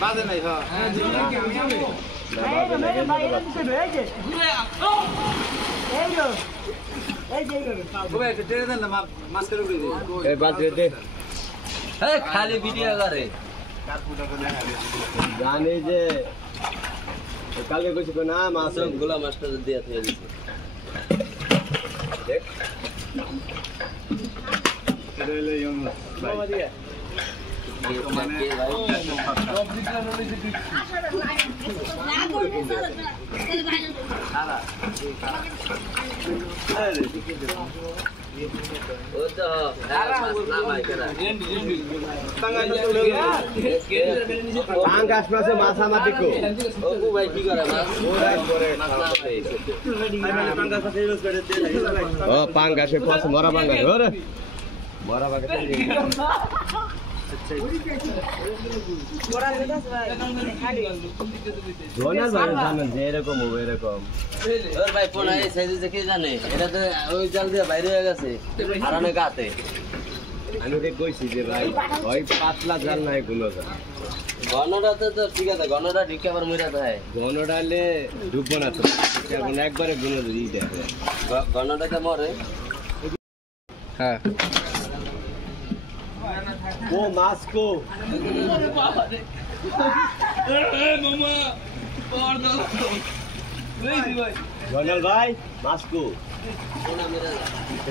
বাজে নাই খালি ভিডিও করে জানি যে কালকে কইছি না মাছ গোলা মাছটা দিয়ে দিয়ে দিছে দেখ এলে ইয়ং বাবা দিয়া পাঙ্গাসে মরা পাঙ্গাস মরা পাঙ্গাস এরকম এরকম ভাই ফোন কে জানে এটা তো ওই জাল দিয়ে বাইরে হয়ে গেছে হারানো গাতে আমি কইছি যে ভাই ওই পাতলা জাল নাই গুলো ঘনটাতে তো ঠিক আছে ঘনটা ঢিকে আবার মরে দেয় ঘনটালে ডুববো না তো একবারে গুলো দিয়ে দেয় ঘনটাকে মরে হ্যাঁ ও মাস্কো জয়নাল ভাই মাস্কো